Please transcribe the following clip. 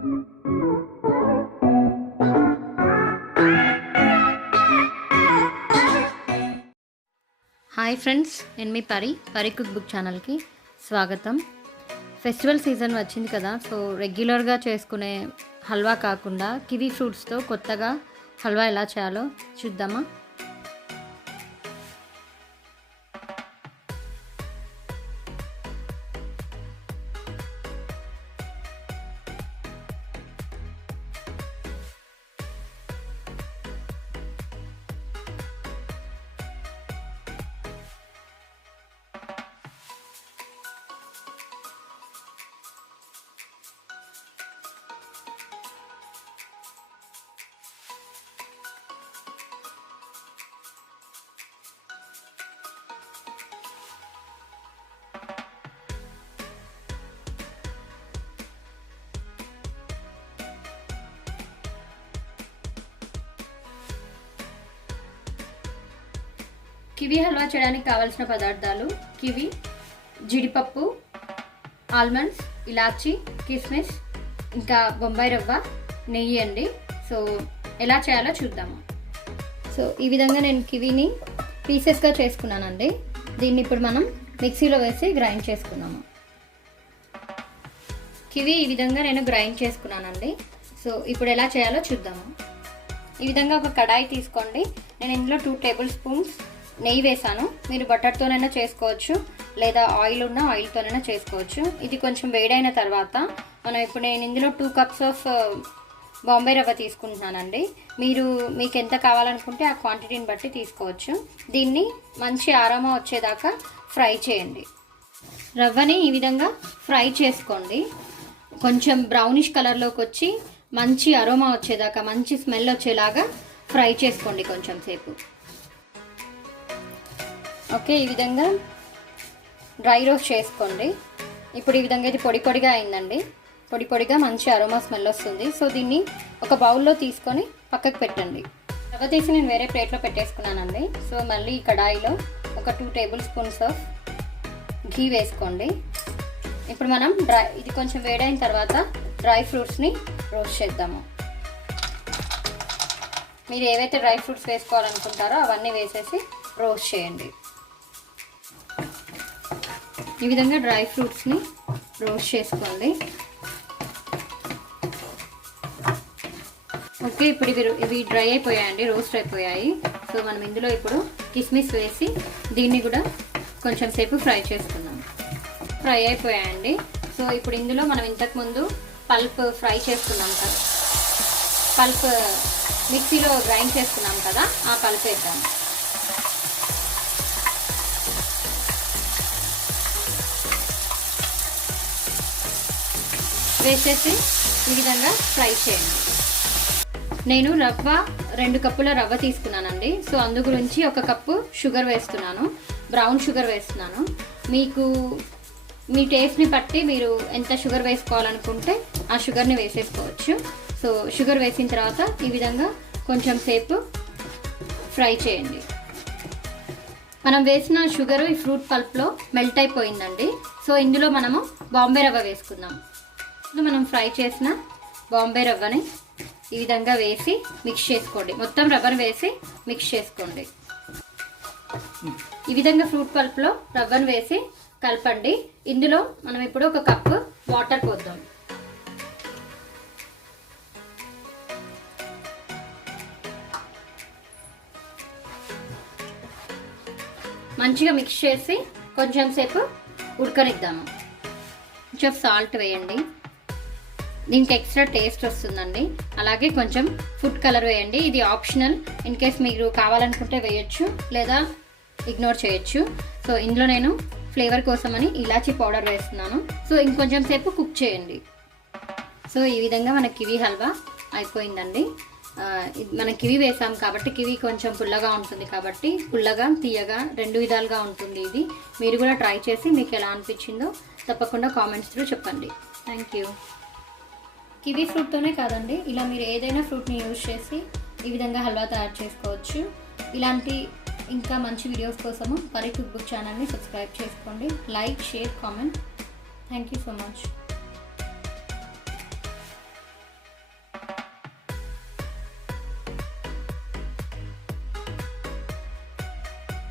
Hi friends నేను మీ పరి పరి కుక్ బుక్ ఛానల్కి స్వాగతం. ఫెస్టివల్ సీజన్ వచ్చింది కదా సో రెగ్యులర్గా చేసుకునే హల్వా కాకుండా కివీ ఫ్రూట్స్తో కొత్తగా హల్వా ఎలా చేయాలో చూద్దామా? కివీ హల్వా చేయడానికి కావాల్సిన పదార్థాలు కివి జీడిపప్పు ఆల్మండ్స్ ఇలాచి కిస్మిస్ ఇంకా బొంబాయి రవ్వ నెయ్యి అండి. సో ఎలా చేయాలో చూద్దాము. సో ఈ విధంగా నేను కివీని పీసెస్గా చేసుకున్నానండి. దీన్ని ఇప్పుడు మనం మిక్సీలో వేసి గ్రైండ్ చేసుకున్నాము కివి ఈ విధంగా నేను గ్రైండ్ చేసుకున్నానండి. సో ఇప్పుడు ఎలా చేయాలో చూద్దాము. ఈ విధంగా ఒక కడాయి తీసుకోండి. నేను ఇందులో టూ టేబుల్ స్పూన్స్ నెయ్యి వేసాను. మీరు బటర్తోనైనా చేసుకోవచ్చు లేదా ఆయిల్ ఉన్న ఆయిల్తోనైనా చేసుకోవచ్చు. ఇది కొంచెం వేడైన తర్వాత మనం ఇప్పుడు నేను ఇందులో టూ కప్స్ ఆఫ్ బాంబే రవ్వ తీసుకుంటున్నానండి. మీరు మీకు ఎంత కావాలనుకుంటే ఆ క్వాంటిటీని బట్టి తీసుకోవచ్చు. దీన్ని మంచి ఆరామ వచ్చేదాకా ఫ్రై చేయండి. రవ్వని ఈ విధంగా ఫ్రై చేసుకోండి. కొంచెం బ్రౌనిష్ కలర్లోకి వచ్చి మంచి అరోమా వచ్చేదాకా మంచి స్మెల్ వచ్చేలాగా ఫ్రై చేసుకోండి కొంచెం సేపు. ఓకే ఈ విధంగా డ్రై రోస్ట్ చేసుకోండి. ఇప్పుడు ఈ విధంగా ఇది పొడి పొడిగా అయిందండి. పొడి పొడిగా మంచి అరోమా స్మెల్ వస్తుంది. సో దీన్ని ఒక బౌల్లో తీసుకొని పక్కకు పెట్టండి. రవ్వ తీసి నేను వేరే ప్లేట్లో పెట్టేసుకున్నానండి. సో మళ్ళీ ఈ కడాయిలో ఒక two tablespoons of ghee వేసుకోండి. ఇప్పుడు మనం డ్రై ఇది కొంచెం వేడైన తర్వాత డ్రై ఫ్రూట్స్ని రోస్ట్ చేద్దాము. మీరు ఏవైతే డ్రై ఫ్రూట్స్ వేసుకోవాలనుకుంటారో అవన్నీ వేసేసి రోస్ట్ చేయండి. ఈ విధంగా డ్రై ఫ్రూట్స్ని రోస్ట్ చేసుకోండి ఓకే ఇప్పుడు ఇవి ఇవి డ్రై అయిపోయాయండి రోస్ట్ అయిపోయాయి. సో మనం ఇందులో ఇప్పుడు కిస్మిస్ వేసి దీన్ని కూడా కొంచెం సేపు ఫ్రై చేసుకుందాం. ఫ్రై అయిపోయాయండి. సో ఇప్పుడు ఇందులో మనం ఇంతకుముందు పల్ప్ ఫ్రై చేసుకున్నాం కదా. పల్ప్ మిక్సీలో గ్రైండ్ చేసుకున్నాం కదా ఆ పల్ప్ వేద్దాం. వేసేసి ఈ విధంగా ఫ్రై చేయండి. నేను రవ్వ రెండు కప్పుల రవ్వ తీసుకున్నానండి. సో అందు గురించి ఒక కప్పు షుగర్ వేస్తున్నాను. బ్రౌన్ షుగర్ వేస్తున్నాను. మీకు మీ టేస్ట్ని బట్టి మీరు ఎంత షుగర్ వేసుకోవాలనుకుంటే ఆ షుగర్ని వేసేసుకోవచ్చు. సో షుగర్ వేసిన తర్వాత ఈ విధంగా కొంచెం సేపు ఫ్రై చేయండి. మనం వేసిన షుగర్ ఈ ఫ్రూట్ పల్ప్లో మెల్ట్ అయిపోయిందండి. సో ఇందులో మనము బాంబే రవ్వ వేసుకుందాం. ఇప్పుడు మనం ఫ్రై చేసిన బాంబే రవ్వని ఈ విధంగా వేసి మిక్స్ చేసుకోండి. మొత్తం రవ్వను వేసి మిక్స్ చేసుకోండి. ఈ విధంగా ఫ్రూట్ పల్ప్లో రవ్వను వేసి కలపండి. ఇందులో మనం ఇప్పుడు ఒక కప్పు వాటర్ పోద్దాం. మంచిగా మిక్స్ చేసి కొంచెం సేపు ఉడకనిద్దాము. కొంచెం సాల్ట్ వేయండి. దీనికి ఎక్స్ట్రా టేస్ట్ వస్తుందండి. అలాగే కొంచెం ఫుడ్ కలర్ వేయండి. ఇది ఆప్షనల్ ఇన్ కేస్ మీరు కావాలనుకుంటే వేయచ్చు లేదా ఇగ్నోర్ చేయొచ్చు. సో ఇందులో నేను ఫ్లేవర్ కోసమని ఇలాచీ పౌడర్ వేస్తున్నాను. సో ఇంకొంచెం సేపు కుక్ చేయండి. సో ఈ విధంగా మన కివీ హల్వా అయిపోయిందండి. మనం కివి వేసాం కాబట్టి కివి కొంచెం పుల్లగా ఉంటుంది కాబట్టి పుల్లగా తీయగా రెండు విధాలుగా ఉంటుంది ఇది. మీరు కూడా ట్రై చేసి మీకు ఎలా అనిపించిందో తప్పకుండా కామెంట్స్ త్రూ చెప్పండి. థ్యాంక్ యూ కివీ ఫ్రూట్తోనే కాదండి. ఇలా మీరు ఏదైనా ఫ్రూట్ని యూజ్ చేసి ఈ విధంగా హల్వా తయారు చేసుకోవచ్చు. ఇలాంటి ఇంకా మంచి వీడియోస్ కోసము పరి కుక్ బుక్ ఛానల్ని సబ్స్క్రైబ్ చేసుకోండి. Like share comment. Thank you so much.